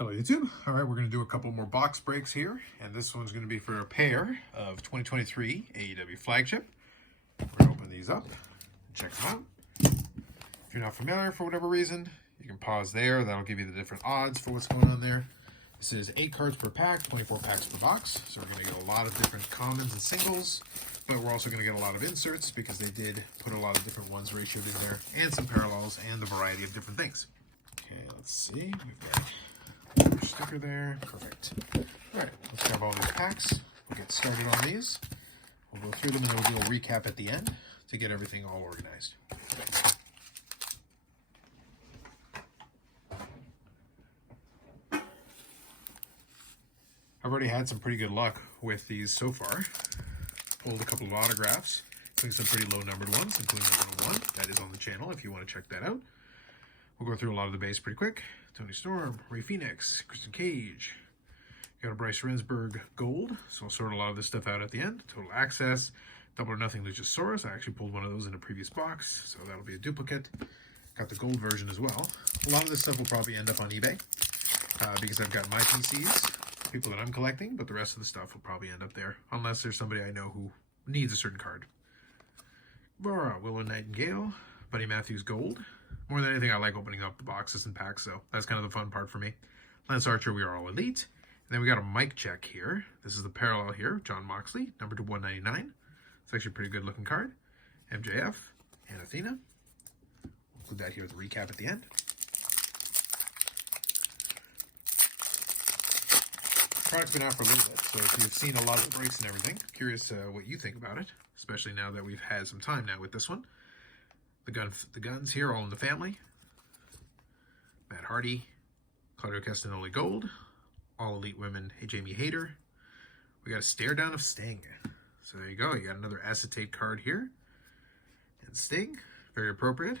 Hello YouTube. All right, we're going to do a couple more box breaks here, and this one's going to be for a pair of 2023 AEW Flagship. We're going to open these up and check them out. If you're not familiar for whatever reason, you can pause there. That'll give you the different odds for what's going on there. This is 8 cards per pack, 24 packs per box, so we're going to get a lot of different commons and singles, but we're also going to get a lot of inserts because they did put a lot of different ones ratioed in there, and some parallels, and a variety of different things. Okay, let's see. We've got sticker there. Perfect. All right, let's grab all these packs. We'll get started on these. We'll go through them and then we'll do a recap at the end to get everything all organized. I've already had some pretty good luck with these so far. Pulled a couple of autographs, including some pretty low numbered ones, including the little one that is on the channel if you want to check that out. We'll go through a lot of the base pretty quick. Tony Storm, Ray Phoenix, Kristen Cage. Got a Bryce Rensburg gold, so I'll sort a lot of this stuff out at the end. Total Access, Double or Nothing Luchasaurus. I actually pulled one of those in a previous box, so that'll be a duplicate. Got the gold version as well. A lot of this stuff will probably end up on eBay because I've got my PCs, people that I'm collecting, but the rest of the stuff will probably end up there, unless there's somebody I know who needs a certain card. Vara, Willow Nightingale, Buddy Matthews gold. More than anything, I like opening up the boxes and packs, so that's kind of the fun part for me. Lance Archer, We Are All Elite. And then we got a mic check here. This is the parallel here, John Moxley, number to 199. It's actually a pretty good looking card. MJF and Athena. We'll include that here with the recap at the end. The product's been out for a little bit, so if you've seen a lot of the breaks and everything, curious what you think about it, especially now that we've had some time now with this one. The guns here, all in the family. Matt Hardy, Claudio Castagnoli gold, All Elite Women, Jamie Hayter. We got a stare down of Sting. So there you go. You got another acetate card here. And Sting, very appropriate.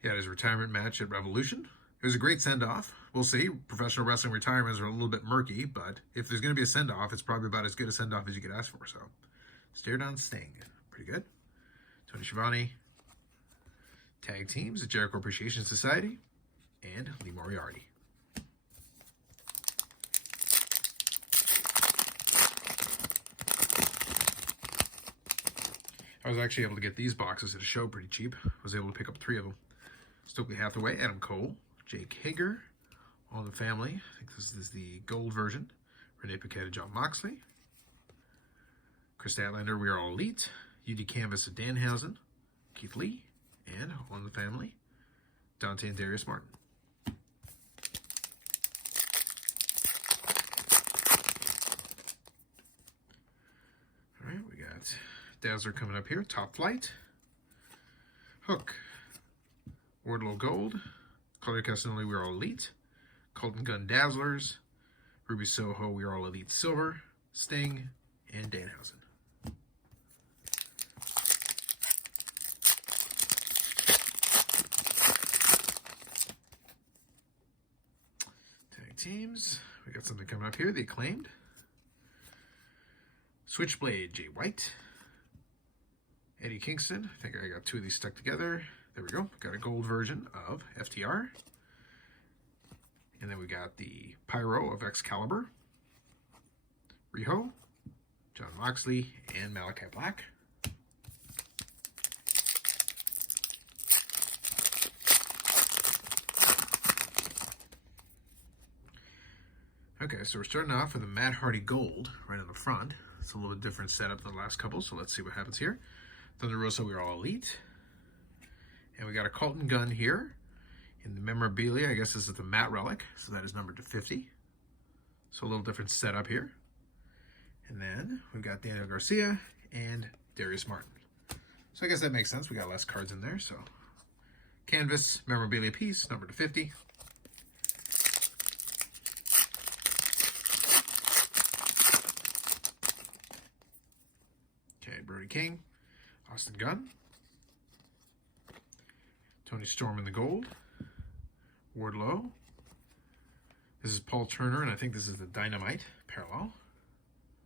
He had his retirement match at Revolution. It was a great send-off. We'll see. Professional wrestling retirements are a little bit murky, but if there's going to be a send-off, it's probably about as good a send-off as you could ask for. So, stare down Sting. Pretty good. Tony Schiavone. Tag teams, the Jericho Appreciation Society, and Lee Moriarty. I was actually able to get these boxes at a show pretty cheap. I was able to pick up 3 of them. Stokely Hathaway, Adam Cole, Jake Hager, All in the Family. I think this is the gold version. Renee Paquette, John Moxley. Chris Statlander, We Are All Elite. UD Canvas, Danhausen. Keith Lee. And All in the Family, Dante and Darius Martin. All right, we got Dazzler coming up here. Top Flight, Hook, Wardlow Gold, Claudio Castagnoli, We Are All Elite, Colton Gunn Dazzlers, Ruby Soho, We Are All Elite Silver, Sting, and Danhausen. Teams, we got something coming up here. The Acclaimed, Switchblade, Jay White, Eddie Kingston. I think I got 2 of these stuck together. There we go. Got a gold version of FTR, and then we got the Pyro of Excalibur, Riho, John Moxley, and Malachi Black. Okay, so we're starting off with a Matt Hardy gold right on the front. It's a little bit different setup than the last couple, so let's see what happens here. Thunder Rosa, We Are All Elite. And we got a Colton Gunn here in the memorabilia. I guess this is the Matt Relic, so that is numbered to 50. So a little different setup here. And then we've got Daniel Garcia and Darius Martin. So I guess that makes sense. We got less cards in there, so. Canvas, memorabilia piece, numbered to 50. Brody King, Austin Gunn, Tony Storm in the gold, Wardlow. This is Paul Turner, and I think this is the Dynamite parallel.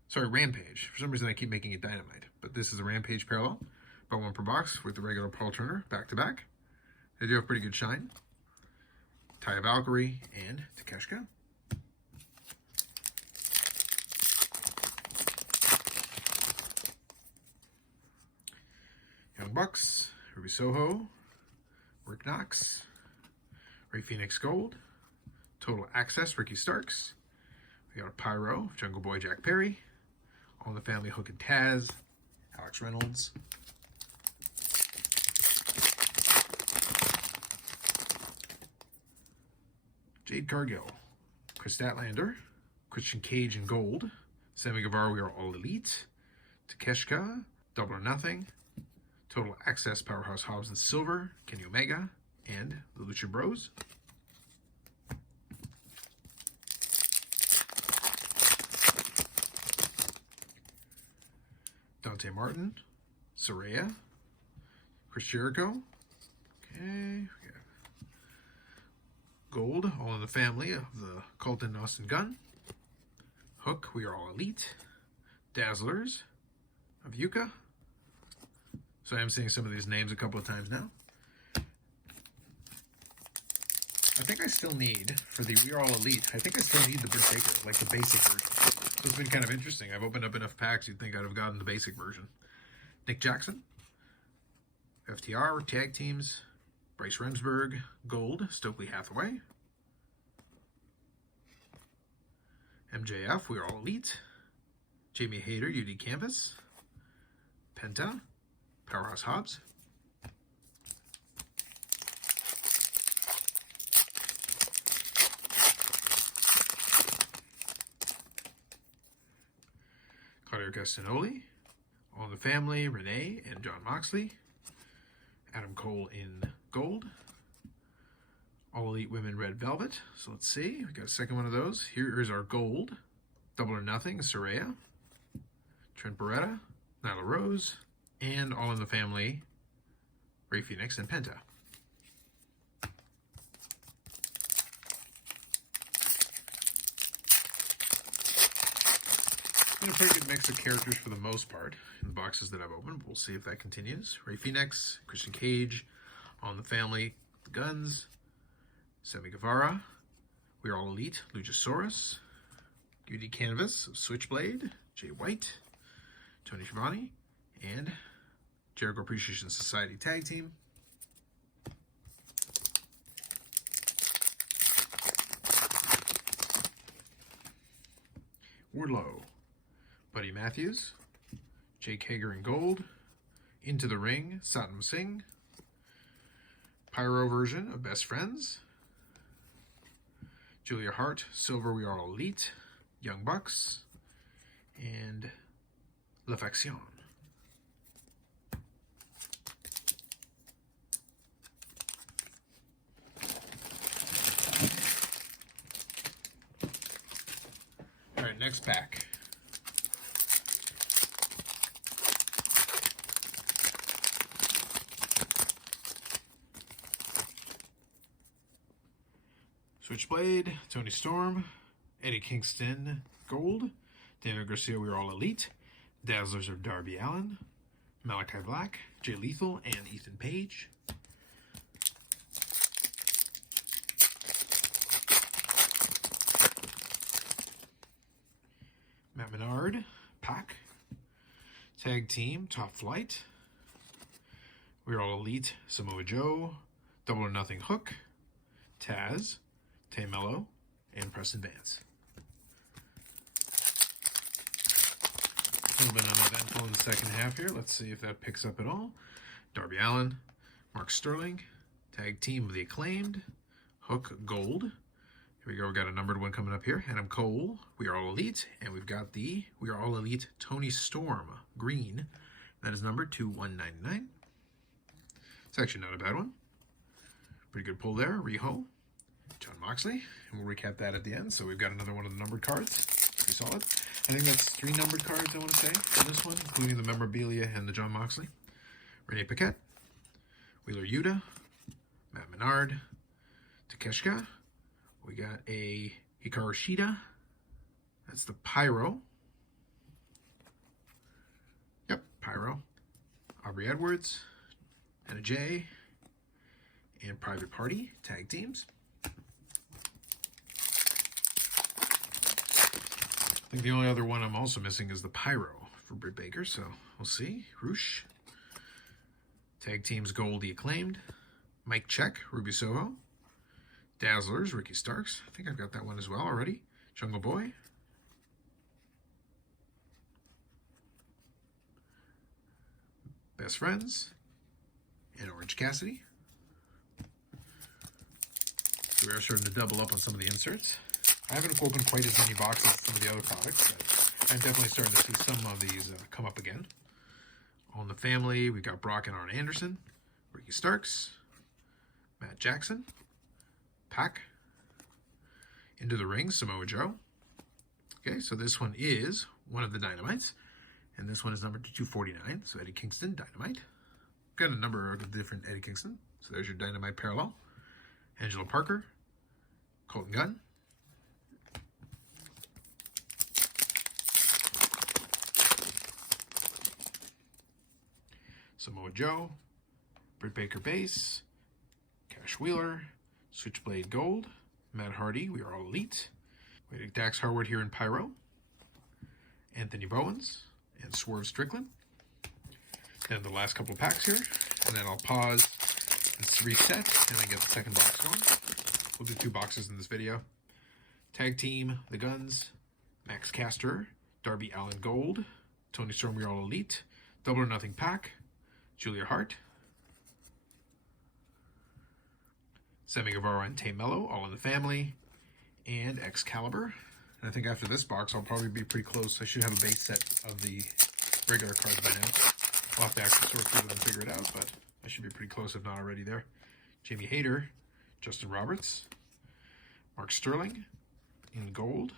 Sorry, Rampage. For some reason, I keep making it Dynamite, but this is a Rampage parallel. About 1 per box with the regular Paul Turner back to back. They do have pretty good shine. Taya Valkyrie and Takeshka. Young Bucks, Ruby Soho, Rick Knox, Ray Phoenix Gold, Total Access, Ricky Starks. We got a Pyro, Jungle Boy, Jack Perry. All in the Family, Hook and Taz, Alex Reynolds. Jade Cargill, Chris Statlander, Christian Cage in Gold, Sammy Guevara, We Are All Elite, Takeshka, Double or Nothing, Total Access, Powerhouse Hobbs in Silver, Kenny Omega, and the Lucha Bros. Dante Martin, Saraya, Chris Jericho. Okay, we got Gold, All in the Family of the Colton Austin Gunn. Hook, We Are All Elite. Dazzlers of Yuka. So I am seeing some of these names a couple of times now. I think I still need, for the We Are All Elite, I think I still need the Britt Baker, like the basic version. So it's been kind of interesting. I've opened up enough packs you'd think I'd have gotten the basic version. Nick Jackson. FTR, Tag Teams. Bryce Remsburg, Gold, Stokely Hathaway. MJF, We Are All Elite. Jamie Hayter, UD Canvas. Penta, Powerhouse Hobbs. Claudio Castagnoli, All in the Family, Renee and John Moxley. Adam Cole in Gold. All Elite Women Red Velvet. So let's see. We got a second one of those. Here is our Gold. Double or Nothing, Saraya. Trent Beretta, Nyla Rose. And All in the Family, Ray Phoenix and Penta. And a pretty good mix of characters for the most part in the boxes that I've opened. We'll see if that continues. Ray Phoenix, Christian Cage, All in the Family, The Guns, Sammy Guevara, We Are All Elite, Luchasaurus, UD Canvas, Switchblade, Jay White, Tony Schiavone, and Jericho Appreciation Society Tag Team. Wardlow, Buddy Matthews, Jake Hager in Gold, Into the Ring, Satnam Singh, Pyro version of Best Friends, Julia Hart, Silver, We Are All Elite, Young Bucks, and La Faction. All right, next pack. Switchblade, Tony Storm, Eddie Kingston, Gold, Daniel Garcia, We Are All Elite, Dazzlers of Darby Allin, Malachi Black, Jay Lethal, and Ethan Page. Matt Menard, Pac, Tag Team, Top Flight, We Are All Elite, Samoa Joe, Double or Nothing Hook, Taz, Tay Mello, and Preston Vance. A little bit uneventful in the second half here. Let's see if that picks up at all. Darby Allin, Mark Sterling, Tag Team of the Acclaimed, Hook Gold. Here we go. We got a numbered one coming up here. Adam Cole, We Are All Elite, and we've got the We Are All Elite Tony Storm Green. That is number 2199. It's actually not a bad one. Pretty good pull there. Riho, John Moxley, and we'll recap that at the end. So we've got another one of the numbered cards. Pretty solid. I think that's 3 numbered cards, I want to say, in this one, including the memorabilia and the John Moxley. Renee Paquette, Wheeler Yuta, Matt Menard, Takeshka. We got a Hikaru Shida. That's the Pyro. Yep, Pyro. Aubrey Edwards, Anna Jay, and Private Party Tag Teams. I think the only other one I'm also missing is the Pyro for Britt Baker, so we'll see. Roosh, Tag teams Gold, The Acclaimed. Mike Check, Ruby Soho. Dazzlers, Ricky Starks. I think I've got that one as well already. Jungle Boy. Best Friends. And Orange Cassidy. So we are starting to double up on some of the inserts. I haven't opened quite as many boxes as some of the other products, but I'm definitely starting to see some of these come up again. All in the Family, we've got Brock and Arn Anderson, Ricky Starks, Matt Jackson, Pac, Into the Ring, Samoa Joe. Okay, so this one is one of the Dynamites, and this one is number 249, so Eddie Kingston, Dynamite. Got a number of different Eddie Kingston, so there's your Dynamite parallel. Angelo Parker, Colton Gunn, Samoa Joe, Britt Baker Base, Cash Wheeler, Switchblade Gold, Matt Hardy, We Are All Elite, we have Dax Harwood here in Pyro, Anthony Bowens, and Swerve Strickland. Then the last couple of packs here, and then I'll pause and reset, and then get the second box going. We'll do 2 boxes in this video. Tag Team, The Guns, Max Caster, Darby Allin Gold, Tony Storm, We Are All Elite, Double or Nothing Pack, Julia Hart, Sammy Guevara and Tay Mello, All in the Family, and Excalibur. And I think after this box, I'll probably be pretty close. I should have a base set of the regular cards by now. I'll have to actually sort through them and figure it out, but I should be pretty close if not already there. Jamie Hayter, Justin Roberts, Mark Sterling in gold.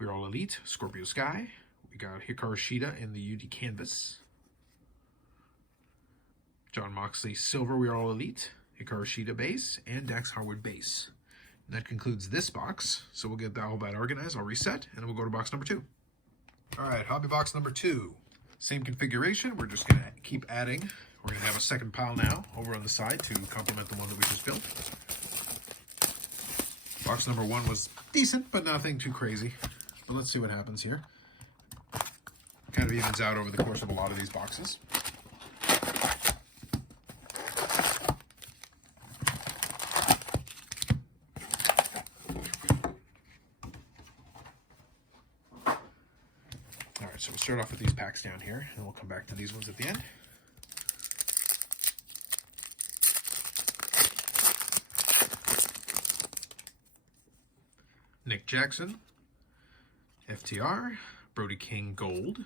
We're All Elite, Scorpio Sky. We got Hikaru Shida in the UD Canvas. John Moxley Silver, We Are All Elite, Hikaru Shida base, and Dax Harwood base. And that concludes this box. So we'll get all that organized. I'll reset, and then we'll go to box number 2. All right, hobby box number 2. Same configuration. We're just going to keep adding. We're going to have a second pile now over on the side to complement the one that we just built. Box number 1 was decent, but nothing too crazy. But let's see what happens here. Kind of evens out over the course of a lot of these boxes. All right, so we'll start off with these packs down here, and we'll come back to these ones at the end. Nick Jackson, FTR, Brody King Gold,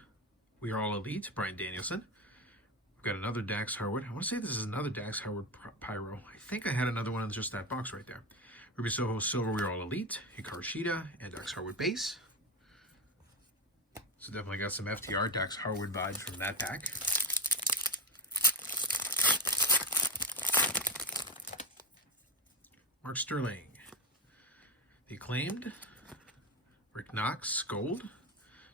We Are All Elite, Bryan Danielson. We've got another Dax Harwood. I want to say this is another Dax Harwood Pyro. I think I had another one in just that box right there. Ruby Soho Silver, We Are All Elite, Hikaru Shida, and Dax Harwood base. So definitely got some FTR Dax Harwood vibes from that pack. Mark Sterling, The Acclaimed, Rick Knox, Gold,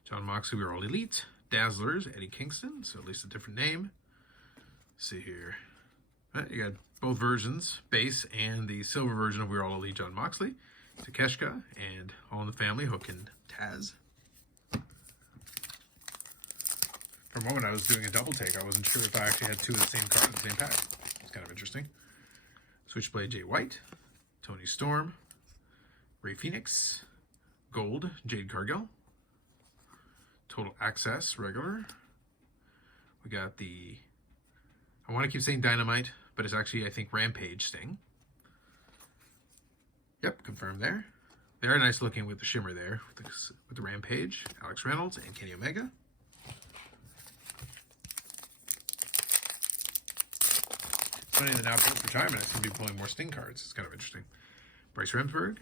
John Moxley, We're All Elite, Dazzlers, Eddie Kingston, so at least a different name. Let's see here. You got both versions, base and the silver version of We're All Elite, John Moxley, Takeshka, and All in the Family, Hook and Taz. For a moment, I was doing a double take. I wasn't sure if I actually had 2 of the same card in the same pack. It's kind of interesting. Switchblade Jay White, Tony Storm, Ray Phoenix, Gold, Jade Cargill, Total Access, regular. We got the, I want to keep saying Dynamite, but it's actually, I think, Rampage Sting. Yep, confirmed there. Very nice looking with the shimmer there, with the Rampage, Alex Reynolds, and Kenny Omega. Funny that now post-retirement, I seem to be pulling more Sting cards. It's kind of interesting. Bryce Remsburg,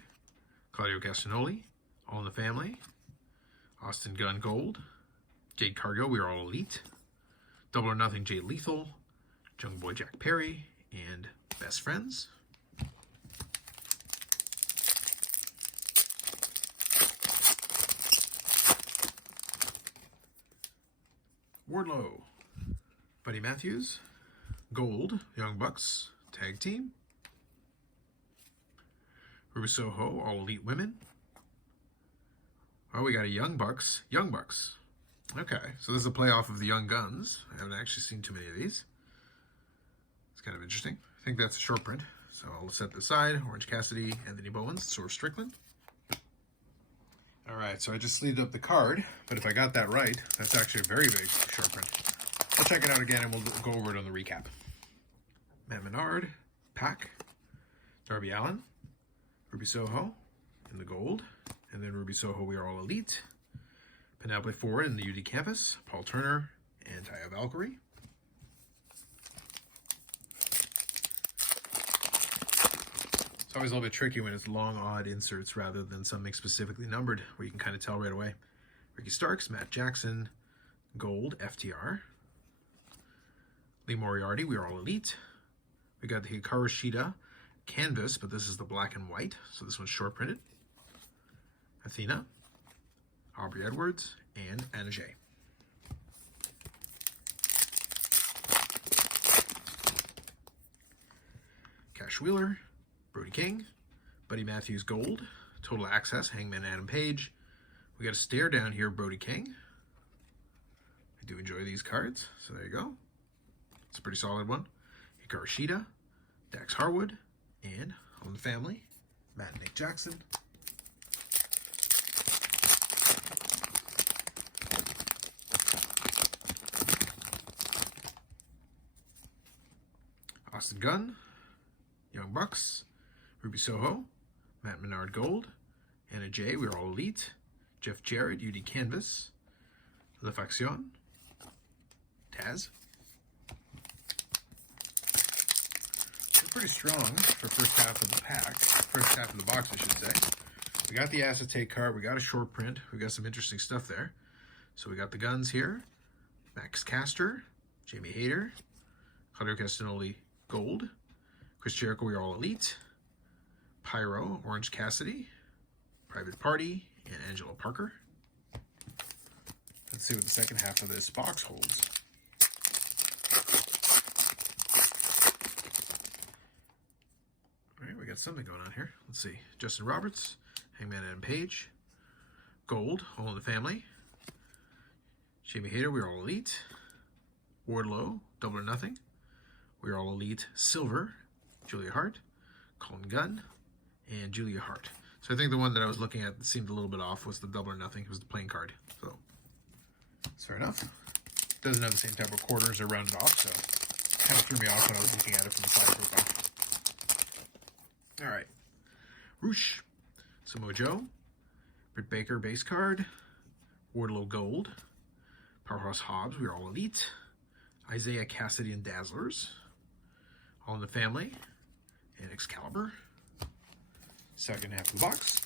Claudio Castagnoli, All in the Family, Austin Gunn Gold, Jade Cargill, We Are All Elite, Double or Nothing Jay Lethal, Jungle Boy Jack Perry, and Best Friends. Wardlow, Buddy Matthews, Gold, Young Bucks, Tag Team. Ruby Soho, All Elite Women. Oh, we got a Young Bucks. Young Bucks. Okay, so this is a playoff of the Young Guns. I haven't actually seen too many of these. kind of interesting. I think that's a short print. So I'll set this aside. Orange Cassidy, Anthony Bowens, Source Strickland. All right, so I just sleeved up the card, but if I got that right, that's actually a very big short print. I'll check it out again and we'll go over it on the recap. Matt Menard, Pack, Darby Allin, Ruby Soho in the gold, and then Ruby Soho, We Are All Elite. Penelope Ford in the UD Campus, Paul Turner, and Taya Valkyrie. It's always a little bit tricky when it's long, odd inserts rather than something specifically numbered, where you can kind of tell right away. Ricky Starks, Matt Jackson, gold, FTR. Lee Moriarty, We Are All Elite. We got the Hikaru Shida canvas, but this is the black and white, so this one's short printed. Athena, Aubrey Edwards, and Anna Jay. Cash Wheeler, Brody King, Buddy Matthews Gold, Total Access, Hangman Adam Page. We got a stare down here, Brody King. I do enjoy these cards, so there you go. It's a pretty solid one. Hikaru Shida, Dax Harwood, and on the family, Matt and Nick Jackson. Austin Gunn, Young Bucks, Ruby Soho, Matt Menard Gold, Anna Jay, We Are All Elite, Jeff Jarrett, UD Canvas, La Faction, Taz. It's pretty strong for first half of the pack, first half of the box, I should say. We got the acetate card, we got a short print, we got some interesting stuff there. So we got the guns here, Max Caster, Jamie Hayter, Claudio Castagnoli Gold, Chris Jericho, We Are All Elite, Pyro, Orange Cassidy, Private Party, and Angelo Parker. Let's see what the second half of this box holds. All right, we got something going on here. Let's see. Justin Roberts, Hangman Adam Page, Gold, All in the Family, Jamie Hayter, We Are All Elite, Wardlow, Double or Nothing, We Are All Elite Silver, Julia Hart, Colin Gunn, and Julia Hart. So I think the one that I was looking at that seemed a little bit off was the Double or Nothing. It was the plain card. So that's fair enough. Doesn't have the same type of quarters or rounded off, so kind of threw me off when I was looking at it from the side profile. All right. Roosh, Samoa Joe, Britt Baker base card, Wardlow Gold, Powerhouse Hobbs, We Are All Elite, Isaiah Cassidy and Dazzlers, All in the Family, and Excalibur. Second half of the box.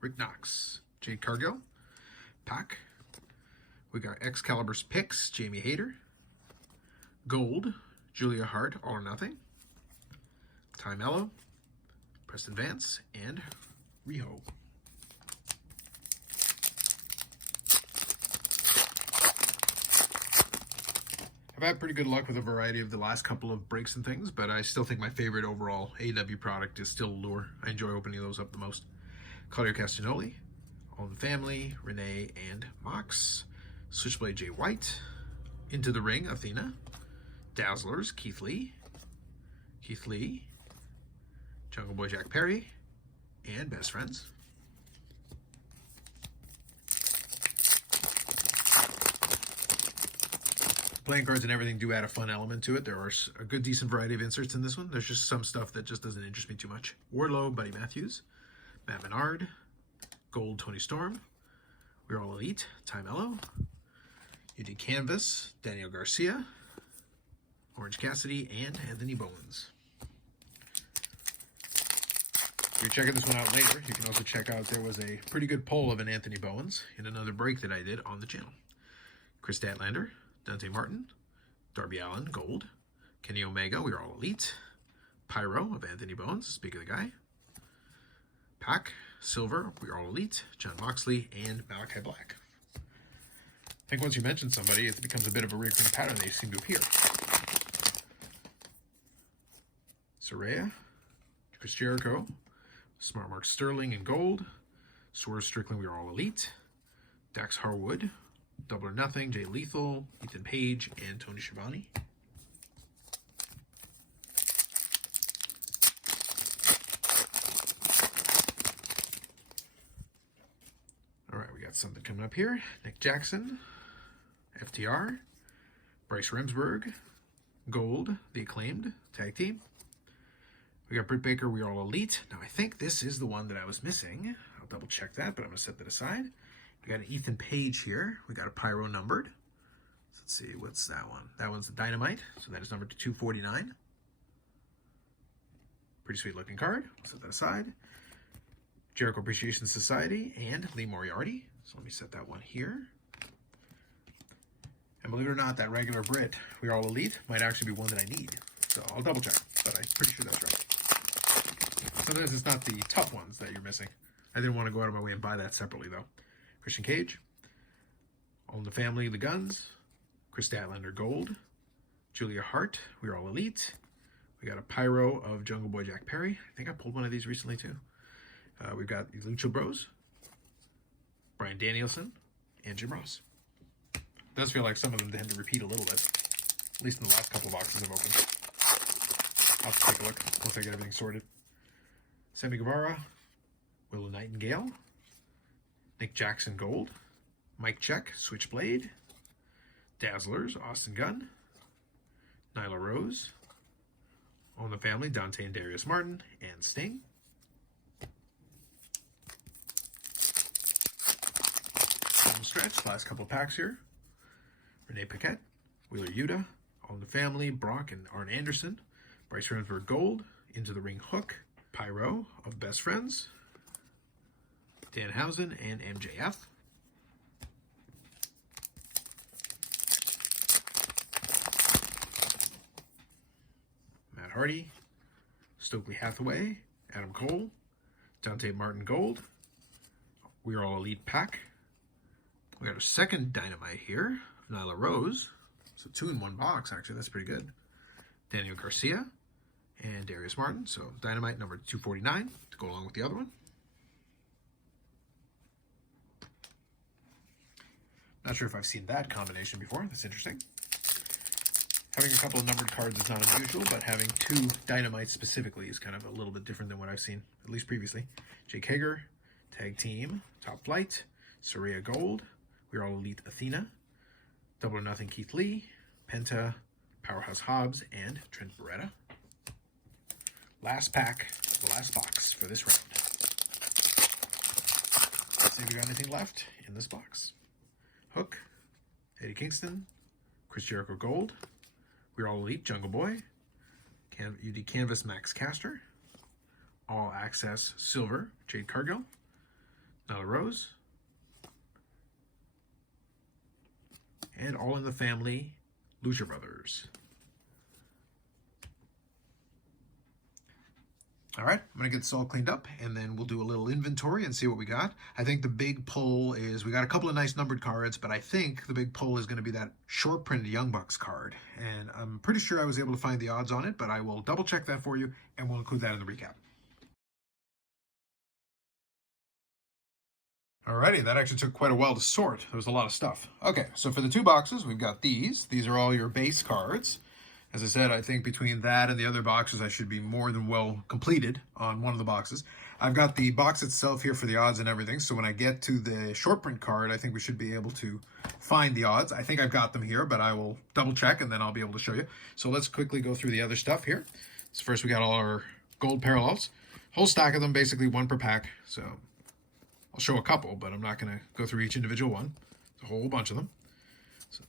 Rick Knox, Jade Cargill, Pac. We got Excalibur's picks, Jamie Hayter, Gold, Julia Hart, All or Nothing, Ty Mello, Preston Vance, and Riho. I've had pretty good luck with a variety of the last couple of breaks and things, but I still think my favorite overall AEW product is still Lure. I enjoy opening those up the most. Claudio Castagnoli, All in the Family, Renee and Mox, Switchblade Jay White, Into the Ring, Athena, Dazzlers, Keith Lee, Jungle Boy Jack Perry, and Best Friends. Playing cards and everything do add a fun element to it. There are a good, decent variety of inserts in this one. There's just some stuff that just doesn't interest me too much. Wardlow, Buddy Matthews, Matt Menard, Gold, Tony Storm, We're All Elite, Ty Mello, UD Canvas, Daniel Garcia, Orange Cassidy, and Anthony Bowens. If you're checking this one out later, you can also check out there was a pretty good poll of an Anthony Bowens in another break that I did on the channel. Chris Statlander, Dante Martin, Darby Allin, Gold, Kenny Omega, We Are All Elite, Pyro of Anthony Bowens, speak of the guy, Pac, Silver, We Are All Elite, John Moxley, and Malachi Black. I think once you mention somebody, it becomes a bit of a recurring pattern. They seem to appear. Saraya, Chris Jericho, Smart Mark Sterling in Gold, Swerve Strickland, We Are All Elite. Dax Harwood, Double or Nothing, Jay Lethal, Ethan Page, and Tony Schiavone. All right, we got something coming up here. Nick Jackson, FTR, Bryce Remsburg, Gold, The Acclaimed, Tag Team. We got Britt Baker, We Are All Elite. Now, I think this is the one that I was missing. I'll double check that, but I'm going to set that aside. We got an Ethan Page here. We got a Pyro numbered. So let's see, what's that one? That one's the Dynamite, so that is numbered to 249. Pretty sweet looking card. I'll set that aside. Jericho Appreciation Society and Lee Moriarty. So let me set that one here. And believe it or not, that regular Brit, We Are All Elite, might actually be one that I need. So I'll double check, but I'm pretty sure that's right. Sometimes it's not the tough ones that you're missing. I didn't want to go out of my way and buy that separately, though. Christian Cage, All in the Family, The Guns, Chris Statlander, Gold, Julia Hart, We Are All Elite. We got a Pyro of Jungle Boy Jack Perry. I think I pulled one of these recently, too. We've got the Lucha Bros, Bryan Danielson, and Jim Ross. It does feel like some of them tend to repeat a little bit, at least in the last couple of boxes I've opened. I'll have to take a look once I get everything sorted. Sammy Guevara, Willow Nightingale, Nick Jackson Gold, Mike Check, Switchblade, Dazzlers, Austin Gunn, Nyla Rose, Own the Family, Dante and Darius Martin, and Sting. Stretch, last couple of packs here. Renee Paquette, Wheeler Yuta, All in the Family, Brock and Arn Anderson, Bryce Remsburg Gold, Into the Ring Hook, Pyro of Best Friends, Danhausen and MJF. Matt Hardy, Stokely Hathaway, Adam Cole, Dante Martin Gold, We Are All Elite pack. We got our second Dynamite here, Nyla Rose. So 2 in 1 box, actually. That's pretty good. Daniel Garcia and Darius Martin. So Dynamite number 249 to go along with the other one. Not sure if I've seen that combination before. That's interesting. Having a couple of numbered cards is not unusual, but having 2 Dynamites specifically is kind of a little bit different than what I've seen, at least previously. Jake Hager, Tag Team, Top Flight, Saraya Gold, We Are All Elite Athena, Double or Nothing Keith Lee, Penta, Powerhouse Hobbs, and Trent Beretta. Last pack, the last box for this round. Let's see if we got anything left in this box. Hook, Eddie Kingston, Chris Jericho Gold, We Are All Elite Jungle Boy, UD Canvas Max Caster, All Access Silver Jade Cargill, Nyla Rose, and All in the Family, Lucha Brothers. All right, I'm going to get this all cleaned up, and then we'll do a little inventory and see what we got. I think the big pull is we got a couple of nice numbered cards, but I think the big pull is going to be that short printed Young Bucks card. And I'm pretty sure I was able to find the odds on it, but I will double check that for you, and we'll include that in the recap. Alrighty, that actually took quite a while to sort. There was a lot of stuff. Okay, so for the 2 boxes, we've got these. These are all your base cards. As I said, I think between that and the other boxes, I should be more than well completed on one of the boxes. I've got the box itself here for the odds and everything, so when I get to the short print card, I think we should be able to find the odds. I think I've got them here, but I will double check and then I'll be able to show you. So let's quickly go through the other stuff here. So first we got all our gold parallels. Whole stack of them, basically 1 per pack. So I'll show a couple, but I'm not going to go through each individual one. There's a whole bunch of them. So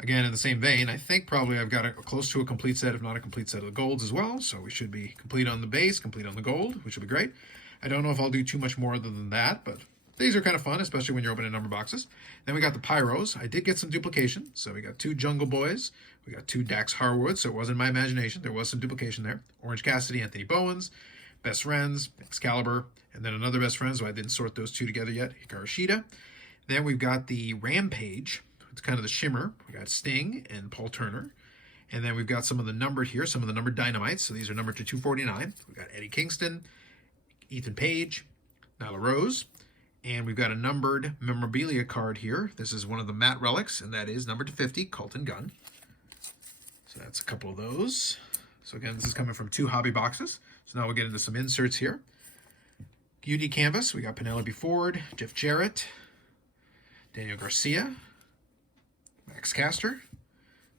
again, in the same vein, I think probably I've got close to a complete set, if not a complete set of the golds as well. So we should be complete on the base, complete on the gold, which will be great. I don't know if I'll do too much more other than that, but these are kind of fun, especially when you're opening number boxes. Then we got the Pyros. I did get some duplication. So we got 2 Jungle Boys. We got 2 Dax Harwood, so it wasn't my imagination. There was some duplication there. Orange Cassidy, Anthony Bowens, Best Friends, Excalibur, and then another Best Friends, so I didn't sort those 2 together yet, Hikaru Shida. Then we've got the Rampage. It's kind of the shimmer. We got Sting and Paul Turner. And then we've got some of the numbered here, some of the numbered Dynamites. So these are numbered to 249. We've got Eddie Kingston, Ethan Page, Nyla Rose, And we've got a numbered memorabilia card here. This is one of the matte relics, and that is numbered to 50, Colton Gunn. So that's a couple of those. So again, this is coming from 2 hobby boxes. So now we'll get into some inserts here. UD Canvas, we got Penelope Ford, Jeff Jarrett, Daniel Garcia, Max Caster,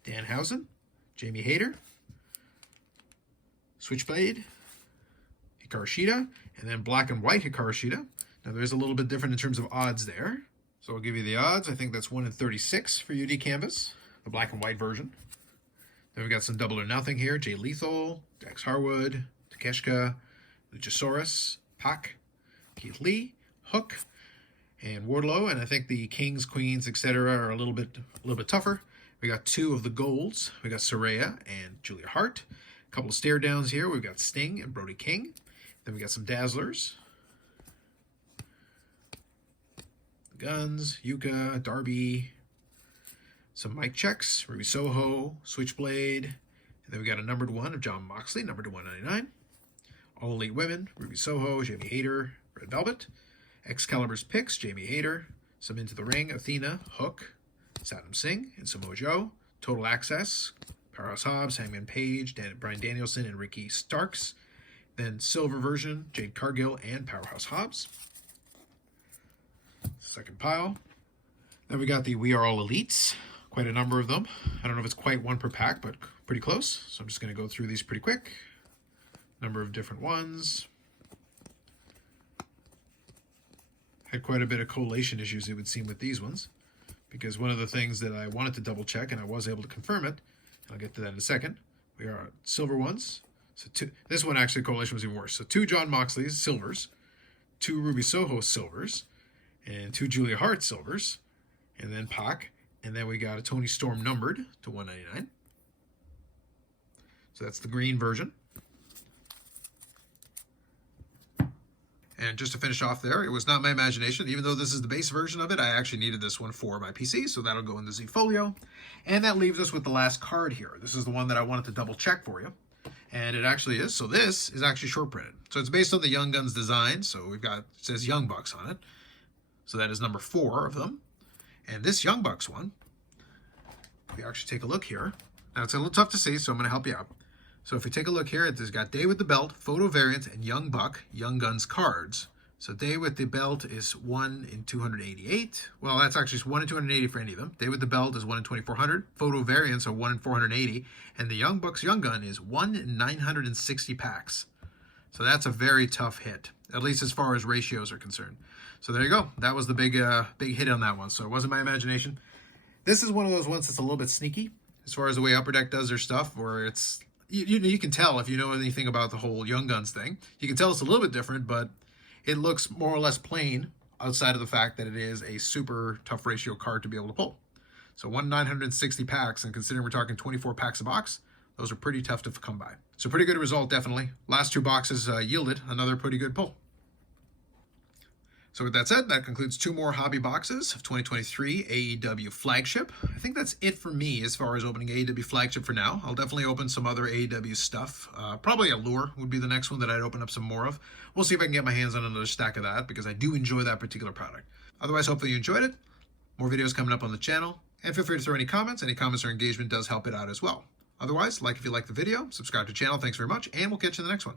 Dan Housen, Jamie Hayter, Switchblade, Hikaru Shida, and then black and white Hikaru Shida. Now there is a little bit different in terms of odds there. So I'll give you the odds. I think that's 1 in 36 for UD Canvas, the black and white version. Then we got some double or nothing here. Jay Lethal, Dax Harwood, Takeshka, Luchasaurus, Pac, Keith Lee, Hook, and Wardlow. And I think the Kings, Queens, etc. are a little bit tougher. We got 2 of the golds. We got Saraya and Julia Hart. A couple of stare downs here. We've got Sting and Brody King. Then we got some Dazzlers. Guns, Yuka, Darby, some mic checks, Ruby Soho, Switchblade, and then we got a numbered 1 of Jon Moxley, numbered to 199. All Elite Women, Ruby Soho, Jamie Hayter, Red Velvet. Excalibur's picks, Jamie Hayter. Some Into the Ring, Athena, Hook, Saddam Singh, and Samoa Joe. Total Access, Powerhouse Hobbs, Hangman Page, Bryan Danielson, and Ricky Starks. Then Silver version, Jade Cargill and Powerhouse Hobbs. Second pile. Then we got the We Are All Elites. Quite a number of them. I don't know if it's quite 1 per pack, but pretty close. So I'm just going to go through these pretty quick. Number of different ones. Had quite a bit of collation issues, it would seem, with these ones. Because one of the things that I wanted to double check, and I was able to confirm it, and I'll get to that in a second. We are silver ones. So this one actually, collation was even worse. So 2 Jon Moxley's silvers, 2 Ruby Soho silvers, and 2 Julia Hart silvers, and then Pac, and then we got a Tony Storm numbered to 199. So that's the green version. And just to finish off there, it was not my imagination. Even though this is the base version of it, I actually needed this one for my PC, so that'll go in the Z Folio. And that leaves us with the last card here. This is the one that I wanted to double check for you. And it actually is. So this is actually short printed. So it's based on the Young Guns design. So we've got, it says Young Bucks on it. So that is number 4 of them. And this Young Bucks one, if we actually take a look here. Now it's a little tough to see, so I'm going to help you out. So if we take a look here, it's got Day with the Belt, Photo Variant, and Young Buck, Young Guns cards. So Day with the Belt is 1 in 288. Well, that's actually 1 in 280 for any of them. Day with the Belt is 1 in 2400. Photo Variants are 1 in 480. And the Young Bucks Young Gun is 1 in 960 packs. So that's a very tough hit, at least as far as ratios are concerned. So there you go. That was the big hit on that one. So it wasn't my imagination. This is one of those ones that's a little bit sneaky as far as the way Upper Deck does their stuff, where it's, you can tell if you know anything about the whole Young Guns thing. You can tell it's a little bit different, but it looks more or less plain outside of the fact that it is a super tough ratio card to be able to pull. So 960 packs, and considering we're talking 24 packs a box, those are pretty tough to come by. So pretty good result, definitely. Last 2 boxes yielded another pretty good pull. So with that said, that concludes 2 more hobby boxes of 2023 AEW Flagship. I think that's it for me as far as opening AEW Flagship for now. I'll definitely open some other AEW stuff. Probably Allure would be the next one that I'd open up some more of. We'll see if I can get my hands on another stack of that, because I do enjoy that particular product. Otherwise, hopefully you enjoyed it. More videos coming up on the channel. And feel free to throw any comments. Any comments or engagement does help it out as well. Otherwise, like if you like the video, subscribe to the channel. Thanks very much, and we'll catch you in the next one.